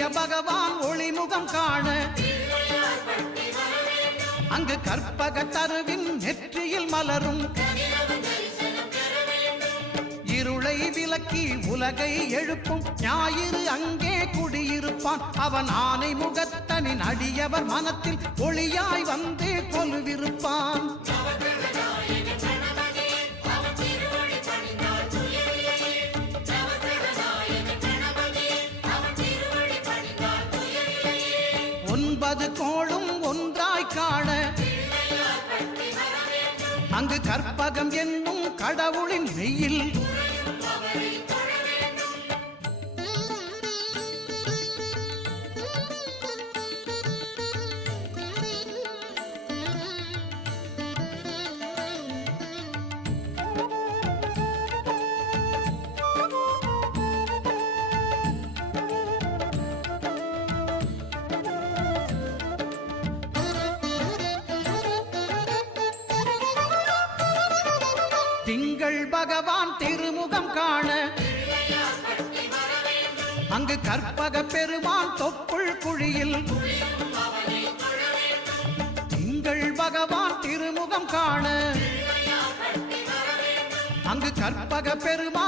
கரிய பகவான் ஒளிமுகம் காண அங்கு கற்பக தருவின் நெற்றியில் மலரும் இருளை விலக்கி உலகை எழுப்பும் ஞாயிறு அங்கே குடியிருப்பான் அவன் ஆனை முகத்தனின் அடியவர் மனத்தில் ஒளியாய் வந்து கொலுவிருப்பான் ஒன்பது கோளும் ஒன்றாய் காண அங்கு கற்பகம் என்னும் கடவுளின் மெய்யில் திங்கள் பகவான் திருமுகம் காண அங்கு கற்பக பெருமான் தொப்புள் குழியில் திங்கள் பகவான் திருமுகம் காண அங்கு கற்பக பெருமான்